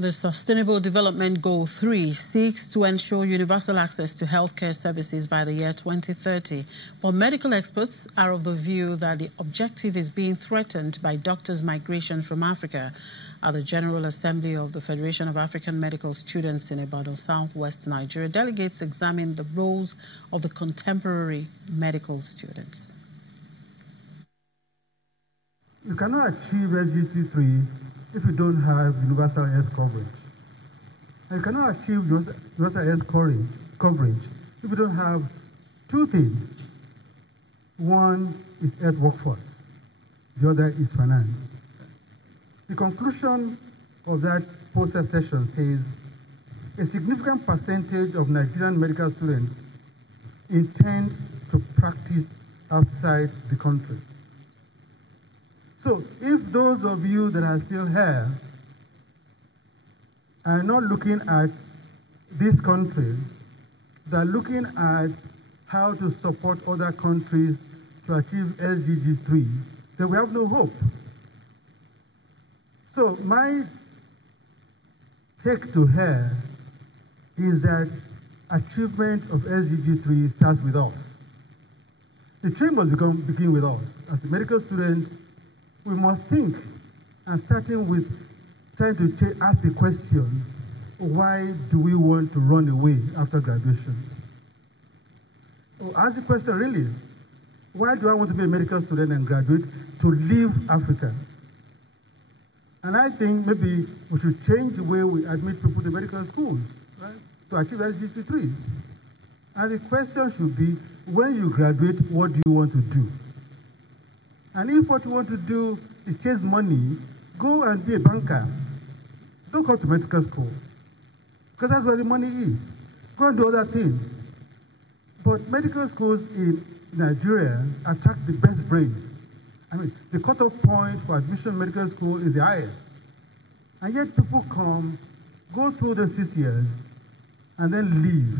The Sustainable Development Goal 3 seeks to ensure universal access to healthcare services by the year 2030. But medical experts are of the view that the objective is being threatened by doctors' migration from Africa. At the General Assembly of the Federation of African Medical Students in Ibadan, Southwest Nigeria, delegates examined the roles of the contemporary medical students. You cannot achieve SGT3 if you don't have universal health coverage. And you cannot achieve universal health coverage if you don't have two things. One is health workforce. The other is finance. The conclusion of that poster session says a significant percentage of Nigerian medical students intend to practice outside the country. So if those of you that are still here are not looking at this country, they're looking at how to support other countries to achieve SDG 3, then we have no hope. So my take to here is that achievement of SDG 3 starts with us. The train must begin with us. As a medical student, we must think, and starting with trying to ask the question, why do we want to run away after graduation? Or ask the question, really, why do I want to be a medical student and graduate? To leave Africa. And I think maybe we should change the way we admit people to medical schools, right, to achieve SGT 3. And the question should be, when you graduate, what do you want to do? And if what you want to do is chase money, go and be a banker. Don't go to medical school, because that's where the money is. Go and do other things. But medical schools in Nigeria attract the best brains. I mean, the cutoff point for admission in medical school is the highest. And yet people come, go through the 6 years, and then leave.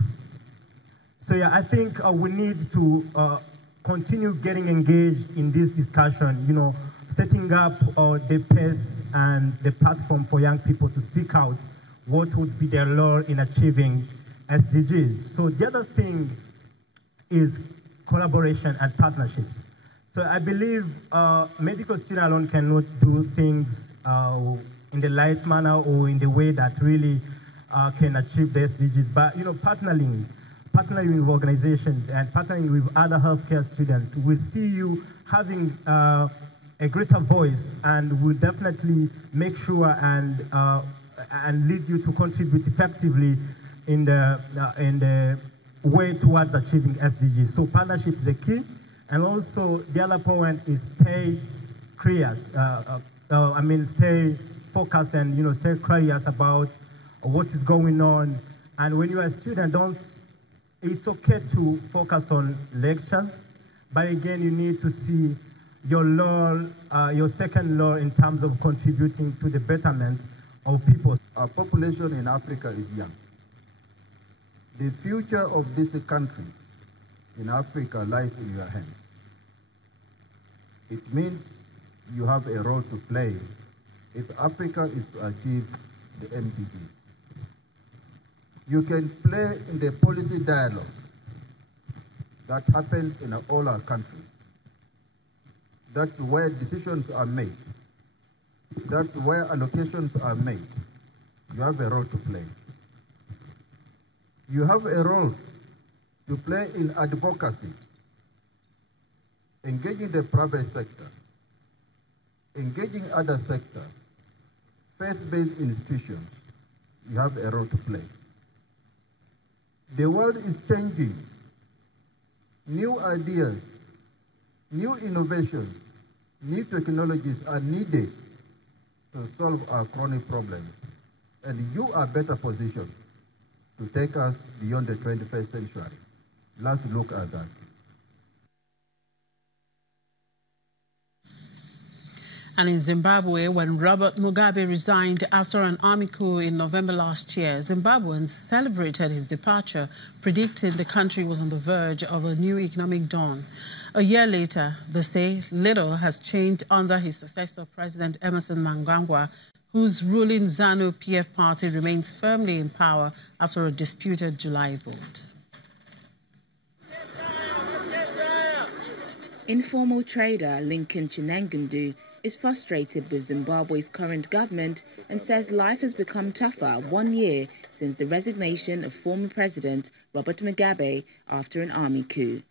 So yeah, I think we need to continue getting engaged in this discussion, you know, setting up the pace and the platform for young people to speak out what would be their role in achieving SDGs. So the other thing is collaboration and partnerships. So I believe medical students alone cannot do things in the right manner or in the way that really can achieve the SDGs. But, you know, partnering with organizations and partnering with other healthcare students, we see you having a greater voice, and will definitely make sure and lead you to contribute effectively in the way towards achieving SDGs. So partnership is the key, and also the other point is stay curious. Stay focused and, you know, stay curious about what is going on. And when you are a student, it's okay to focus on lectures, but again, you need to see your role, your second role in terms of contributing to the betterment of people. Our population in Africa is young. The future of this country in Africa lies in your hands. It means you have a role to play if Africa is to achieve the MDGs. You can play in the policy dialogue that happens in all our countries. That's where decisions are made. That's where allocations are made. You have a role to play. You have a role to play in advocacy, engaging the private sector, engaging other sectors, faith-based institutions. You have a role to play. The world is changing. New ideas, new innovations, new technologies are needed to solve our chronic problems. And you are better positioned to take us beyond the 21st century. Let's look at that. And in Zimbabwe, when Robert Mugabe resigned after an army coup in November last year, Zimbabweans celebrated his departure, predicting the country was on the verge of a new economic dawn. A year later, they say little has changed under his successor, President Emerson Mnangagwa, whose ruling ZANU-PF party remains firmly in power after a disputed July vote. Informal trader Lincoln Chinengundu is frustrated with Zimbabwe's current government and says life has become tougher 1 year since the resignation of former President Robert Mugabe after an army coup.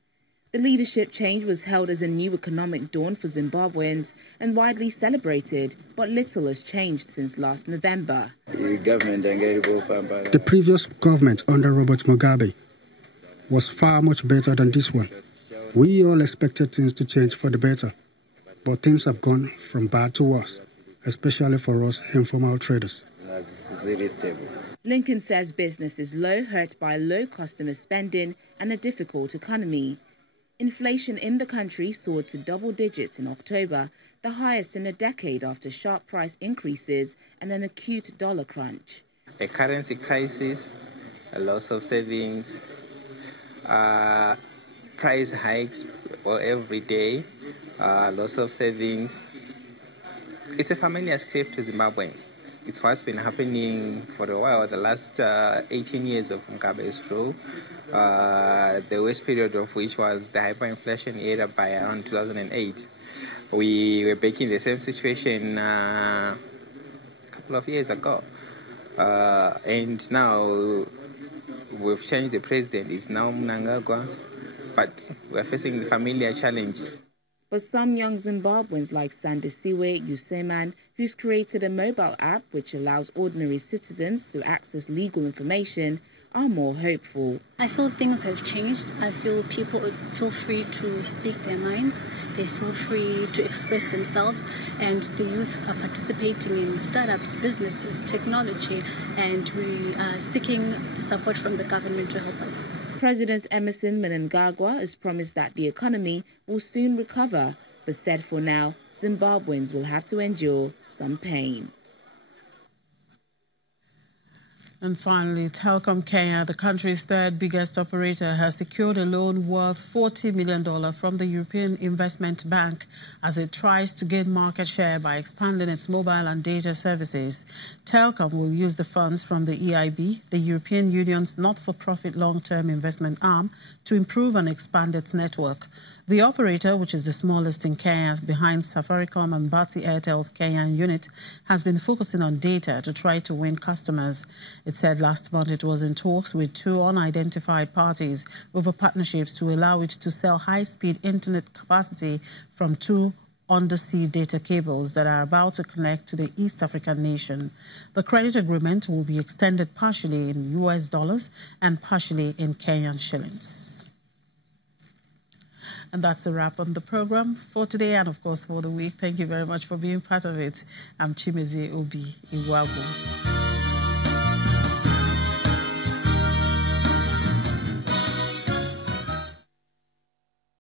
The leadership change was hailed as a new economic dawn for Zimbabweans and widely celebrated, but little has changed since last November. The previous government under Robert Mugabe was far much better than this one. We all expected things to change for the better, but things have gone from bad to worse, especially for us informal traders. Lincoln says business is low, hurt by low customer spending and a difficult economy. Inflation in the country soared to double digits in October, the highest in a decade after sharp price increases and an acute dollar crunch. A currency crisis, a loss of savings, price hikes every day, loss of savings. It's a familiar script to Zimbabweans. It's what's been happening for a while, the last 18 years of Mugabe's rule, the worst period of which was the hyperinflation era by around 2008. We were back in the same situation a couple of years ago. And now we've changed the president. It's now Mnangagwa, but we're facing the familiar challenges. For some young Zimbabweans like Sandisiwe Yuseman, who's created a mobile app which allows ordinary citizens to access legal information, are more hopeful. I feel things have changed. I feel people feel free to speak their minds. They feel free to express themselves, and the youth are participating in startups, businesses, technology, and we are seeking the support from the government to help us. President Emerson Mnangagwa has promised that the economy will soon recover, but said for now, Zimbabweans will have to endure some pain. And finally, Telecom Kenya, the country's third biggest operator, has secured a loan worth $40 million from the European Investment Bank as it tries to gain market share by expanding its mobile and data services. Telecom will use the funds from the EIB, the European Union's not-for-profit long-term investment arm, to improve and expand its network. The operator, which is the smallest in Kenya behind Safaricom and Bharti Airtel's Kenyan unit, has been focusing on data to try to win customers. It said last month it was in talks with two unidentified parties over partnerships to allow it to sell high-speed internet capacity from two undersea data cables that are about to connect to the East African nation. The credit agreement will be extended partially in US dollars and partially in Kenyan shillings. And that's the wrap on the program for today and, of course, for the week. Thank you very much for being part of it. I'm Chimeze Obi Iwago.